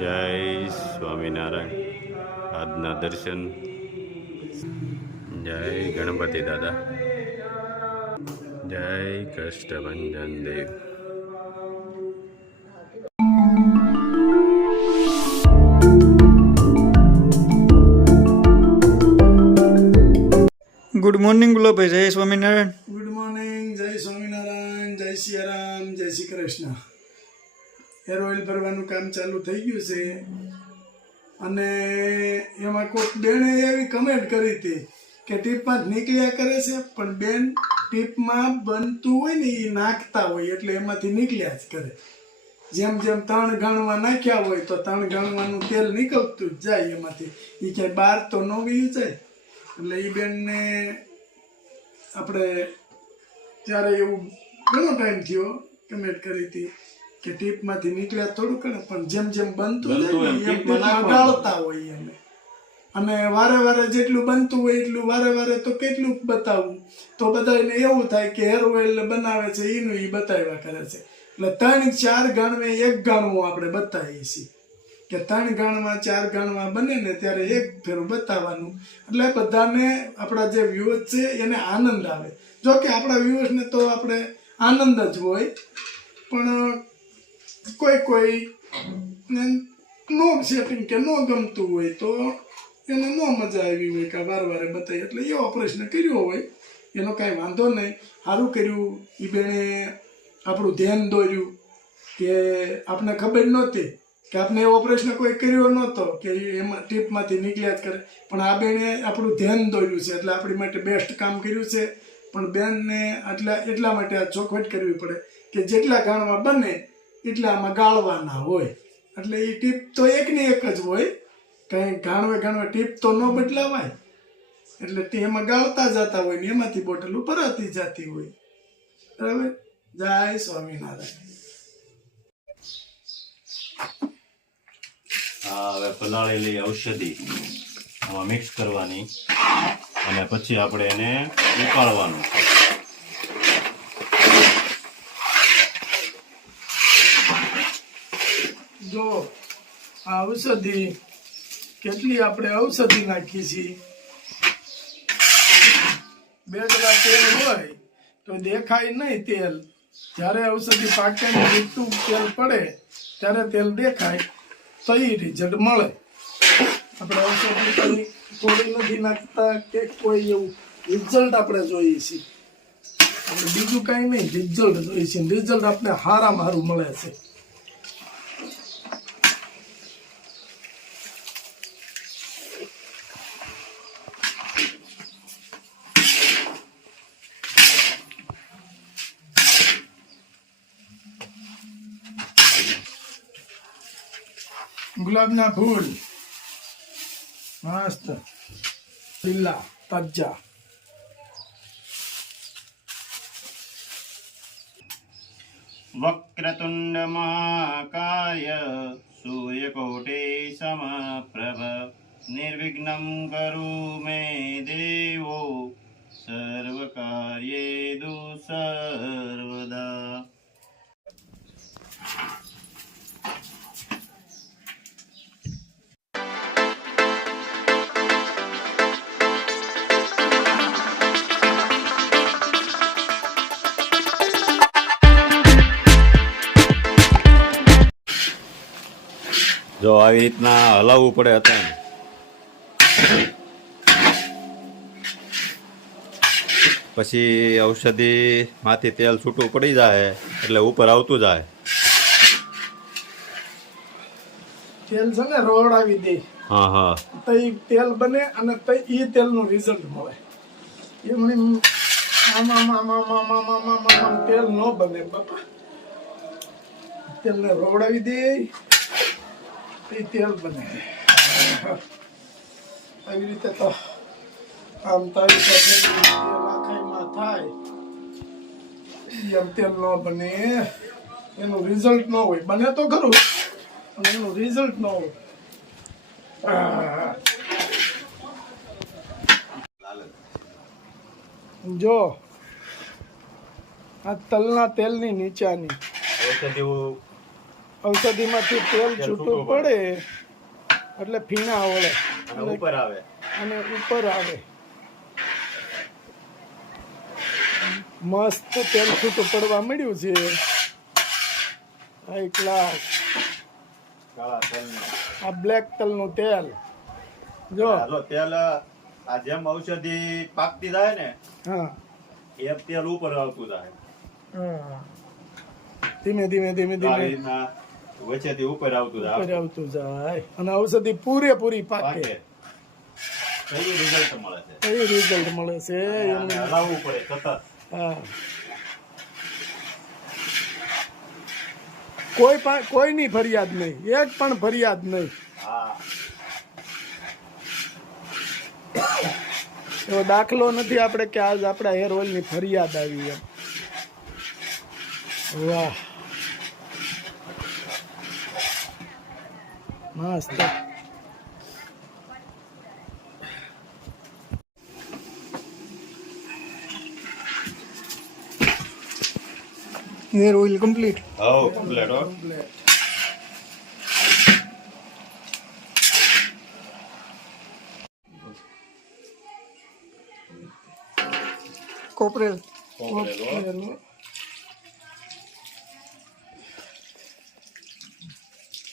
જય સ્વામિનારાયણ. આજના દર્શન. જય ગણપતિ દાદા. જય કષ્ટભંજન દેવ. Good morning Gulabbhai. જય સ્વામિનારાયણ. Good morning. જય સ્વામિનારાયણ. જય સિયારામ. જય શ્રી કૃષ્ણ. હેર ઓઇલ ભરવાનું કામ ચાલુ થઈ ગયું છે અને એમાં કોઈક બેને એવી કમેન્ટ કરી હતી કે ટીપમાં જ નીકળ્યા કરે છે, પણ બેન ટીપમાં બનતું હોય ને એ નાખતા હોય એટલે એમાંથી નીકળ્યા જ કરે. જેમ જેમ 3 ગણવા નાખ્યા હોય તો 3 ગણવાનું તેલ નીકળતું જ જાય એમાંથી. એ ક્યાંય બહાર તો ન વયું જાય. એટલે એ બેનને આપણે ત્યારે એવું ઘણો ટાઈમ થયો કમેન્ટ કરી હતી કે ટીપમાંથી નીકળ્યા થોડું કરે, પણ જેમ જેમ બનતું જાય ને એમ ગાળતા હોય અમે. અને વારે વારે જેટલું બનતું હોય એટલું વારે વારે તો કેટલું બતાવવું, તો બધાને એવું થાય કે હેર ઓઇલ બનાવે છે એનું એ બતાવ્યા કરે છે. એટલે 3-4 ગાણવે 1 ગાણવું આપણે બતાવીએ છીએ કે 3 ગાણમાં 4 ગાણમાં બને ને ત્યારે એક ફેરું બતાવવાનું. એટલે બધાને આપણા જે વ્યુઅર્સ છે એને આનંદ આવે. જો કે આપણા વ્યુઅર્સને તો આપણે આનંદ જ હોય, પણ કોઈ નો સેટિંગ કે નો ગમતું હોય તો એને નો મજા આવી હોય કે વારે વારે બતાવી. એટલે એવો પ્રશ્ન કર્યો હોય એનો કાંઈ વાંધો નહીં. સારું કર્યું. એ બેને આપણું ધ્યાન દોર્યું કે આપણે ખબર નહોતી કે આપણે એવો પ્રશ્ન કોઈ કર્યો નહોતો કે એમાં ટીપમાંથી નીકળ્યા જ કરે, પણ આ બેને આપણું ધ્યાન દોર્યું છે એટલે આપણી માટે બેસ્ટ કામ કર્યું છે. પણ બેનને એટલા માટે આ ચોખવટ કરવી પડે કે જેટલા ગાણમાં બને એટલા આમાં ગાળવાના હોય. એટલે એ ટીપ તો એકની એક જ હોય, કંઈ ગાણવે ટીપ તો ન બદલાવાય. એટલે એમાં ગાળતા જતા હોય ને એમાંથી બોટલ ભરાતી જતી હોય. બરાબર. જય સ્વામિનારાયણ. હવે પલાળેલી ઔષધિ આમાં મિક્સ કરવાની અને પછી આપણે એને ઉકાળવાનું. જો આ ઔષધિ કેટલી આપણે ઔષધિ નાખી છીએ. 2 ગ્લાસ તેલ હોય તો દેખાય નહીં તેલ. જ્યારે ઔષધિ પાકે ને મીઠું તેલ પડે ત્યારે તેલ દેખાય તો એ રિઝલ્ટ મળે. આપણે ઔષધિ કંઈ થોડી નથી નાખતા કે કોઈ એવું રિઝલ્ટ આપણે જોઈએ છીએ. આપણે બીજું કાંઈ નહીં, રિઝલ્ટ જોઈએ છીએ. રિઝલ્ટ આપણે સારામાં સારું મળે છે. ગુલાબના ફૂલ મસ્ત લીલા તાજા. વક્રતુંડ મહાકાય સૂર્યકોટી સમપ્રભ નિર્વિઘ્નમ કરું મે દેવો સર્વકાર્યેષુ સર્વદા. જો આવી રીતના હલાવવું પડે હતા. પછી ઔષધિ માંથી તેલ છૂટું પડી જાય એટલે ઉપર આવતું જાય. તેલ છે ને રોડાવી દે. હા. તો એ તેલ બને અને તો એ તેલનું રિઝલ્ટ મળે. એમની આમાં તેલ ન બને બાપા. તેલને રોડાવી દે એ તેલ બને. આવી રીતે તો આમ તારી આખાઈમાં થાય એમ તેલ ન બને. એનું રિઝલ્ટ ન હોય. બને તો ખરું પણ એનું રિઝલ્ટ ન હોય. જો આ તલના તેલની નીચાની ઔષધિમાંથી તેલ છૂટું પડે એટલે ફીણા વળે અને ઉપર આવે. અને ઉપર આવે. મસ્ત તેલ છૂટું પડવા મળ્યું છે. High class. કાળા તલનું. આ બ્લેક તલનું તેલ જો. જો તેલ આ જેમ ઔષધિ પાકતી જાય ને હા એમ તેલ ઉપર આવતું જાય. હા ધીમે ધીમે આ ધીમે રીતના વચ્ચેથી ઉપર આવતું જાય. ઉપર આવતું જાય અને ઔષધિ પૂરેપૂરી પાકે. પાકે. કયું રિઝલ્ટ મળે છે? કઈ રિઝલ્ટ મળે છે આને એનું. હલાવવું પડે સતત. હા કોઈની ફરિયાદ નહીં, એક પણ ફરિયાદ નહીં. હા એવો દાખલો નથી આપણે કે આજ આપણા હેર ઓઇલની ફરિયાદ આવી એમ. વાહ મસ્ત. Hair oil complete. હવ કમ્પ્લીટ હો. કોપરેલ.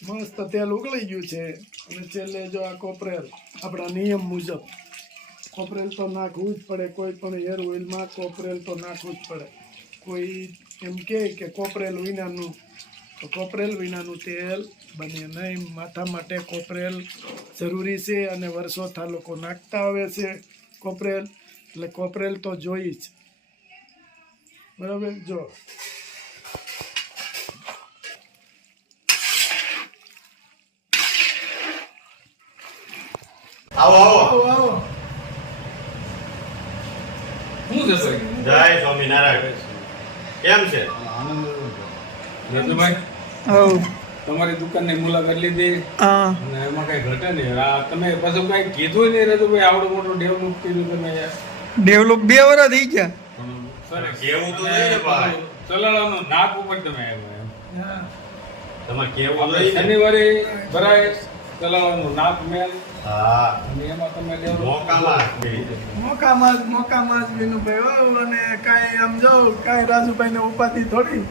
મસ્ત તેલ ઉકળી ગયું છે અને છેલ્લે જો આ કોપરેલ આપણા નિયમ મુજબ કોપરેલ તો નાખવું જ પડે. કોઈ પણ હેર ઓઇલમાં કોપરેલ તો નાખવું જ પડે. કોઈ એમ કહે કે કોપરેલ વિનાનું, તો કોપરેલ વિનાનું તેલ બને નહીં. માથા માટે કોપરેલ જરૂરી છે અને વર્ષોથી લોકો નાખતા આવે છે કોપરેલ. એટલે કોપરેલ તો જોઈ જ. બરાબર. જો આવો આવો. આવો આવો. જય સ્વામિનારાયણ. કેમ છે? રજુભાઈ, હવ. તમારી દુકાનની મુલાકાત લીધી હા. અને એમાં કઈ ઘટે નહીં. આ તમે પાછું કઈ કીધું નહીં રજુભાઈ, આવડું મોટું ડેવલપ કર્યું તમે યાર. ડેવલપ 2 વર્ષ થઈ ગયા. સરસ. કેવું તો જોઈએ ને ભાઈ. ચલાવવાનું નાક ઉપર તમે આવ્યા એમ. હા. તમારે કેવું આપણે જોઈએ ને? શનિવારે ભરાય ચલાવવાનું નાક મેલ હા અને એમાં તમે ડેવલપ મોકામાં કરી દે. મોકામાં જ વિનુભાઈ હો. અને કાંઈ આમ જો કાંઈ રાજુભાઈને ઉપાધિ થોડી.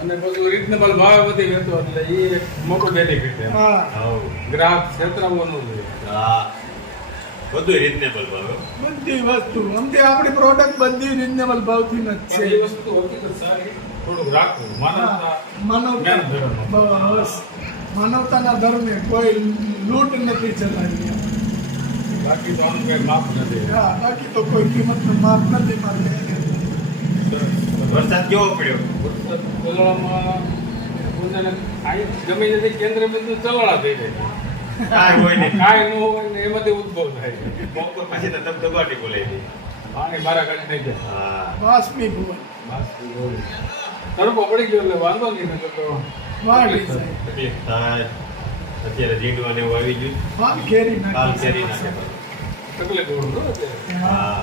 અને બધું રીઝનેબલ ભાવે બધી વેચો એટલે એ એક મોટું બેનિફિટ છે. હા હવ. ગ્રાહક છેતરાવવાનું જોઈએ. હા બધું રીઝનેબલ ભાવ. બધી વસ્તુ અમથી આપણી પ્રોડક્ટ બધી રિઝનેબલ ભાવથી જ પણ છે. એ વસ્તુ હકીકત સારી થોડુંક રાખવું. માનવતા માનવતા જ્ઞાન ધર્મ. બસ માનવતાના ધર્મે કોઈ લૂંટ નથી ચલાવી. બાકી તો આનું કઈ માપ નથી. હા બાકી તો કોઈ કિંમતનો માપ નથી મારી. વરસાદ કેવો પડ્યો? ચલાવવામાં પોતાને ગમે તે કેન્દ્ર બિંદુ ચલાળા થઈ જાય. કાંઈ હોય નહીં. કાંઈ ન હોય ને એમાંથી ઉદ્ભવ થાય છે. બપોર પછી તો ધબધબાટી બોલાવી દે. પાણી મારા કાઢી થઈ જાય. હા વાસમી ભુવન તડકો પડી ગયો એટલે વાંધો નહીં. નકર તો વાળી જાય. તકલીફ થાય. અત્યારે જીંડવા ને એવું આવી ગયું. વાલ ઘેરી કાલ નાખી. શેરી નાખે પાછું. તકલીફ પડું છું અત્યારે. હા હા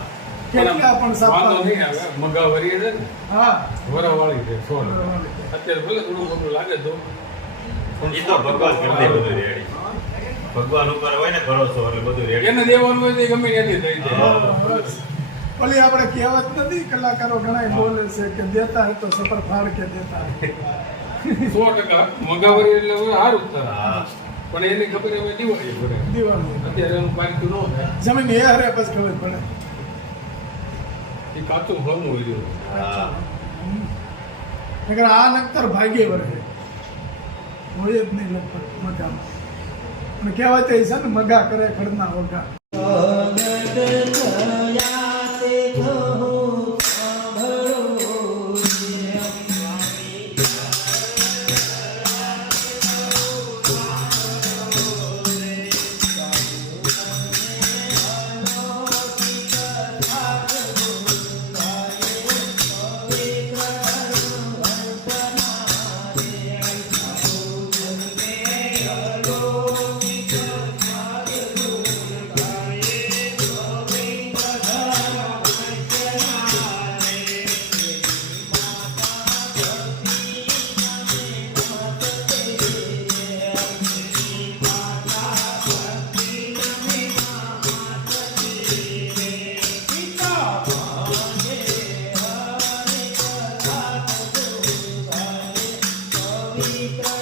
કેટલા પણ વાંધો સાપા. નહીં આવે. મગાવરી છે ને હા વરાવાળી છે 100. અત્યારે ભલે થોડું મોટું લાગે તો એ તો ભગવાન કરી દે બધું રેડી. ભગવાન ઉપર હોય ને ભરોસો એટલે બધું રેડી. એને દેવાનું હોય તો એ ગમે ત્યાંથી થઈ જાય. બસ. ઓલી આપણે કહેવત નથી કલાકારો ઘણા બોલે છે કે દેતા હે તો સફર ફાડ કે દેતા હે. 100% મગાવરી એટલે હવે સારું જ થાય. હા પણ એને ખબર હવે દિવાળી પડે. દિવાળી અત્યારે એનું પાલતું ન થાય. જમીન એ હરે પછી ખબર પડે. એ કાચું ફળનું હોય છે. હા નકર આ નક્તર ભાગ્ય વળે હોય જ નહીં લગભગ મગામાં. અને કહેવાય તો એ છે ને મગા કરે ખડના વગા. પવિત્ર